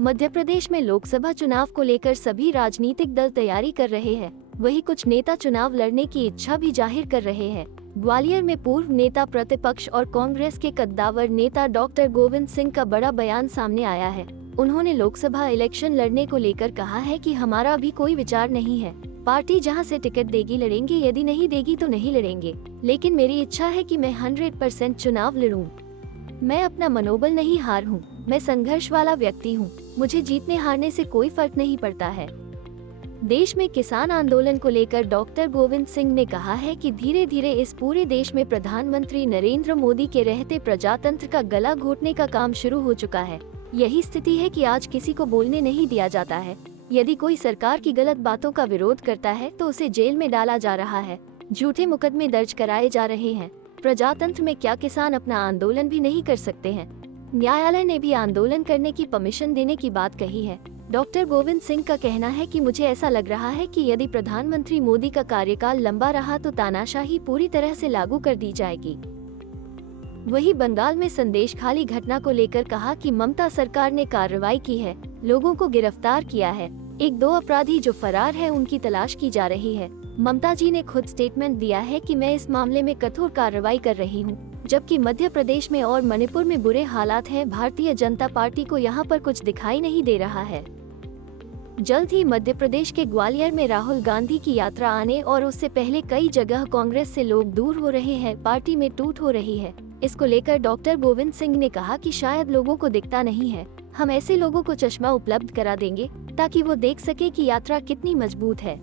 मध्य प्रदेश में लोकसभा चुनाव को लेकर सभी राजनीतिक दल तैयारी कर रहे हैं। वहीं कुछ नेता चुनाव लड़ने की इच्छा भी जाहिर कर रहे हैं। ग्वालियर में पूर्व नेता प्रतिपक्ष और कांग्रेस के कद्दावर नेता डॉक्टर गोविंद सिंह का बड़ा बयान सामने आया है। उन्होंने लोकसभा इलेक्शन लड़ने को लेकर कहा है कि हमारा अभी कोई विचार नहीं है। पार्टी जहां से टिकट देगी लड़ेंगे, यदि नहीं देगी तो नहीं लड़ेंगे, लेकिन मेरी इच्छा है कि मैं 100% चुनाव लड़ूं। मैं अपना मनोबल नहीं हार हूं। मैं संघर्ष वाला व्यक्ति हूं। मुझे जीतने हारने से कोई फर्क नहीं पड़ता है। देश में किसान आंदोलन को लेकर डॉक्टर गोविंद सिंह ने कहा है कि धीरे धीरे इस पूरे देश में प्रधानमंत्री नरेंद्र मोदी के रहते प्रजातंत्र का गला घोटने का काम शुरू हो चुका है। यही स्थिति है कि आज किसी को बोलने नहीं दिया जाता है। यदि कोई सरकार की गलत बातों का विरोध करता है तो उसे जेल में डाला जा रहा है। झूठे मुकदमे दर्ज कराए जा रहे हैं। प्रजातंत्र में क्या किसान अपना आंदोलन भी नहीं कर सकते हैं? न्यायालय ने भी आंदोलन करने की परमिशन देने की बात कही है। डॉक्टर गोविंद सिंह का कहना है कि मुझे ऐसा लग रहा है कि यदि प्रधानमंत्री मोदी का कार्यकाल लंबा रहा तो तानाशाही पूरी तरह से लागू कर दी जाएगी। वहीं बंगाल में संदेशखाली घटना को लेकर कहा कि ममता सरकार ने कार्रवाई की है, लोगों को गिरफ्तार किया है। 1-2 अपराधी जो फरार है उनकी तलाश की जा रही है। ममता जी ने खुद स्टेटमेंट दिया है कि मैं इस मामले में कठोर कार्रवाई कर रही हूं। जबकि मध्य प्रदेश में और मणिपुर में बुरे हालात हैं। भारतीय जनता पार्टी को यहां पर कुछ दिखाई नहीं दे रहा है। जल्द ही मध्य प्रदेश के ग्वालियर में राहुल गांधी की यात्रा आने और उससे पहले कई जगह कांग्रेस से लोग दूर हो रहे हैं, पार्टी में टूट हो रही है। इसको लेकर डॉक्टर गोविंद सिंह ने कहा कि शायद लोगों को दिखता नहीं है। हम ऐसे लोगों को चश्मा उपलब्ध करा देंगे ताकि वो देख सके कि यात्रा कितनी मजबूत है।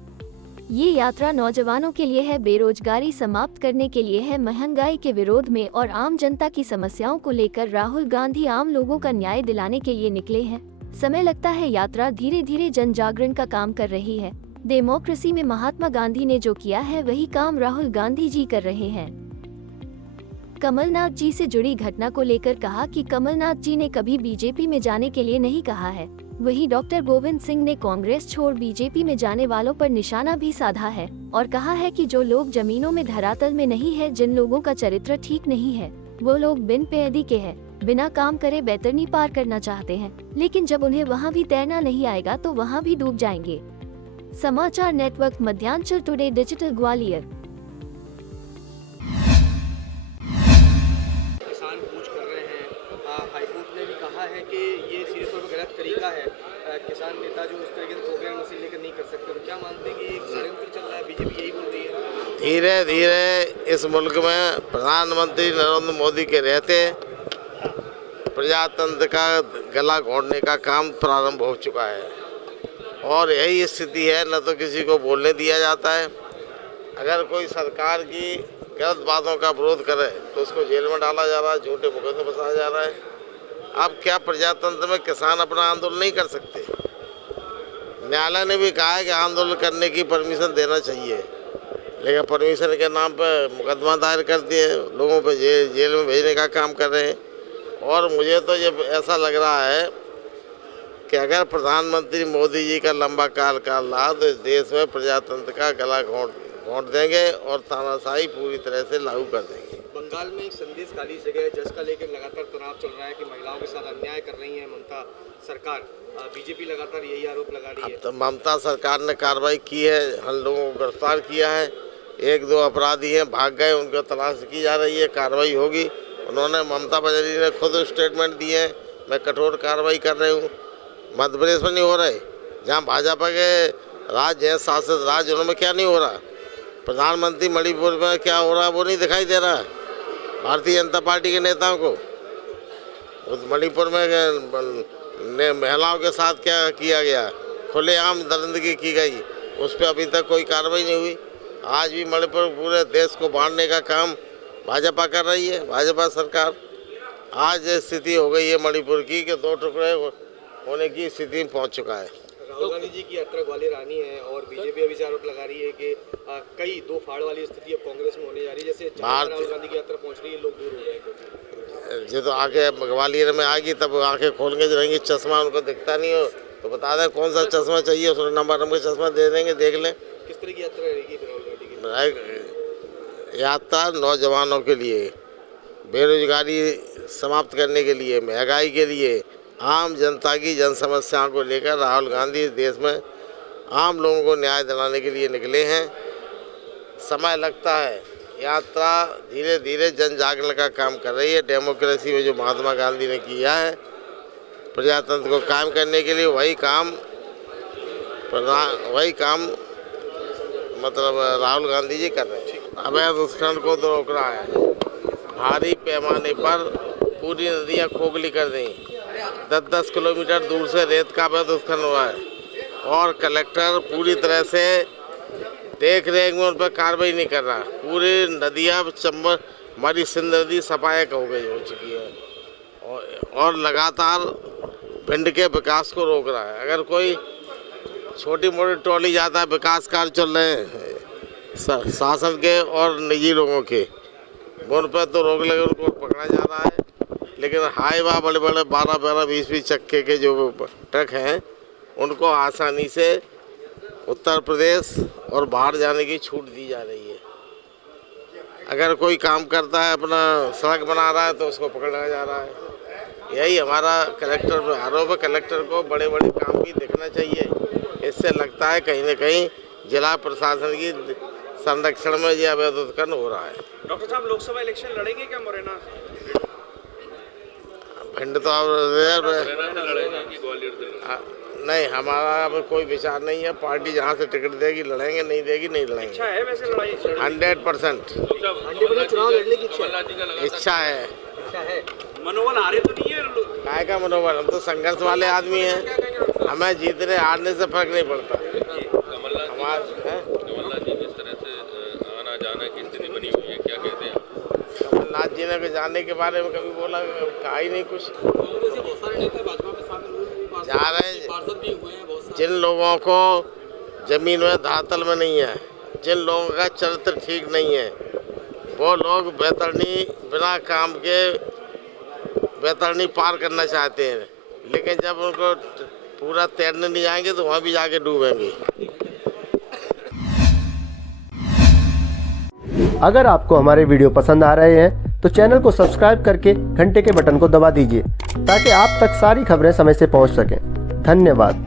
ये यात्रा नौजवानों के लिए है, बेरोजगारी समाप्त करने के लिए है, महंगाई के विरोध में और आम जनता की समस्याओं को लेकर राहुल गांधी आम लोगों का न्याय दिलाने के लिए निकले हैं। समय लगता है, यात्रा धीरे धीरे जन जागरण का काम कर रही है। डेमोक्रेसी में महात्मा गांधी ने जो किया है वही काम राहुल गांधी जी कर रहे हैं। कमलनाथ जी से जुड़ी घटना को लेकर कहा कि कमलनाथ जी ने कभी बीजेपी में जाने के लिए नहीं कहा है। वहीं डॉक्टर गोविंद सिंह ने कांग्रेस छोड़ बीजेपी में जाने वालों पर निशाना भी साधा है और कहा है कि जो लोग जमीनों में धरातल में नहीं है, जिन लोगों का चरित्र ठीक नहीं है, वो लोग बिन पैदी के हैं, बिना काम करे बैतरनी पार करना चाहते हैं, लेकिन जब उन्हें वहाँ भी तैरना नहीं आएगा तो वहाँ भी डूब जाएंगे। समाचार network Madhyanchal today digital Gwalior. High court ने भी कहा है कि ये सीधे तौर पर गलत तरीका है। किसान नेता जो इस तरीके से प्रोग्राम मशीन लेकर नहीं कर सकते, तो क्या मानते हैं कि एक षड्यंत्र चल रहा है? बीजेपी यही बोल रही है। धीरे धीरे इस मुल्क में प्रधानमंत्री नरेंद्र मोदी के रहते प्रजातंत्र का गला घोंटने का काम प्रारंभ हो चुका है और यही स्थिति है। न तो किसी को बोलने दिया जाता है। अगर कोई सरकार की गलत बातों का विरोध करे तो उसको जेल में डाला जा रहा है, झूठे मुकदमे फंसाया जा रहा है। अब क्या प्रजातंत्र में किसान अपना आंदोलन नहीं कर सकते? न्यायालय ने भी कहा है कि आंदोलन करने की परमिशन देना चाहिए, लेकिन परमिशन के नाम पर मुकदमा दायर कर दिए, लोगों पे जेल में भेजने का काम कर रहे हैं। और मुझे तो ये ऐसा लग रहा है कि अगर प्रधानमंत्री मोदी जी का लंबा कार्यकाल रहा तो इस देश में प्रजातंत्र का गला घोंट देंगे और तानाशाही पूरी तरह से लागू कर देंगे। बंगाल में एक संदेशखाली जगह है जिसका लेकर लगातार तनाव चल रहा है कि महिलाओं के साथ अन्याय कर रही है ममता सरकार। बीजेपी लगातार यही आरोप लगा रही है। तो ममता सरकार ने कार्रवाई की है, हम लोगों को गिरफ्तार किया है। 1-2 अपराधी हैं, भाग गए, उनका तलाश की जा रही है, कार्रवाई होगी। उन्होंने ममता बनर्जी ने खुद स्टेटमेंट दिए हैं, मैं कठोर कार्रवाई कर रही हूँ। मध्य प्रदेश में नहीं हो रहा है, जहाँ भाजपा के राज्य हैं, शासित राज्य, उनमें क्या नहीं हो रहा? प्रधानमंत्री मणिपुर में क्या हो रहा है वो नहीं दिखाई दे रहा है भारतीय जनता पार्टी के नेताओं को। उस मणिपुर में महिलाओं के साथ क्या किया गया, खुलेआम दरिंदगी की गई, उस पर अभी तक कोई कार्रवाई नहीं हुई। आज भी मणिपुर पूरे देश को बांटने का काम भाजपा कर रही है, भाजपा सरकार। आज स्थिति हो गई है मणिपुर की कि 2 टुकड़े होने की स्थिति में पहुंच चुका है। राहुल गांधी जी की यात्रा ग्वालियर आनी है और बीजेपी अभी आरोप लगा रही है कि कई 2 फाड़ वाली स्थिति अब कांग्रेस में होने जा रही है। जैसे राहुल गांधी की यात्रा पहुंच रही है, लोग दूर हो रहे हैं। जो तो आके ग्वालियर में आएगी तब आंखें खोल के रहेंगी, चश्मा उनको दिखता नहीं हो तो बता दें कौन सा चश्मा चाहिए, उसमें नंबर चश्मा दे देंगे, देख लें। किस तरह की यात्रा रहेगी राहुल गांधी की? यात्रा नौजवानों के लिए, बेरोजगारी समाप्त करने के लिए, महंगाई के लिए, आम जनता की जन समस्याओं को लेकर राहुल गांधी इस देश में आम लोगों को न्याय दिलाने के लिए निकले हैं। समय लगता है, यात्रा धीरे धीरे जन जागरण का काम कर रही है। डेमोक्रेसी में जो महात्मा गांधी ने किया है प्रजातंत्र को कायम करने के लिए, वही काम मतलब राहुल गांधी जी कर रहे हैं। अवैध उत्खनन को तो रोक रहा है, भारी पैमाने पर पूरी नदियां खोखली कर दी। 10-10 किलोमीटर दूर से रेत का अवैध उत्खनन हुआ है और कलेक्टर पूरी तरह से देख रेख में उन पर कार्रवाई नहीं कर रहा। पूरी नदियां चंबल हमारी सिंध नदी सफायक हो चुकी है और लगातार भिंड के विकास को रोक रहा है। अगर कोई छोटी मोटी टोली जाता है, विकास कार्य चल रहे हैं शासन के और निजी लोगों के, उन पर तो रोक लगे, उनको पकड़ा जा रहा है। लेकिन हाईवा बड़े बड़े 12-12, 20-20 चक्के के जो ट्रक हैं उनको आसानी से उत्तर प्रदेश और बाहर जाने की छूट दी जा रही है। अगर कोई काम करता है, अपना सड़क बना रहा है, तो उसको पकड़ा जा रहा है। यही हमारा कलेक्टर पर आरोप है। कलेक्टर को बड़े बड़े काम भी देखना चाहिए। इससे लगता है कहीं न कहीं जिला प्रशासन की संरक्षण में यह अवैध उत्खनन हो रहा है। डॉक्टर साहब, लोकसभा इलेक्शन लड़ेंगे क्या मुरैना? भिंड तो अब नहीं, हमारा अब कोई विचार नहीं है। पार्टी जहाँ से टिकट देगी लड़ेंगे, नहीं देगी नहीं लड़ेंगे। इच्छा है वैसे लड़ाई? 100% चुनाव लड़ने की इच्छा है। मनोबल हारे तो नहीं है? काय का मनोबल, हम तो संघर्ष वाले आदमी हैं। हमें जीतने हारने से फर्क नहीं पड़ता। कमलनाथ जी किस तरह से आना जाना की स्थिति बनी हुई है, क्या कहते हैं? कमलनाथ जी ने जाने के बारे में कभी बोला, कहा ही नहीं कुछ। जा रहे हैं जिन लोगों को जमीन में धरातल में नहीं है, जिन लोगों का चरित्र ठीक नहीं है, वो लोग बैतरणी बिना काम के बैतरणी पार करना चाहते हैं। लेकिन जब उनको पूरा तैरने नहीं जाएंगे तो वहाँ भी जाके डूबेंगे। अगर आपको हमारे वीडियो पसंद आ रहे हैं तो चैनल को सब्सक्राइब करके घंटे के बटन को दबा दीजिए ताकि आप तक सारी खबरें समय से पहुंच सकें। धन्यवाद।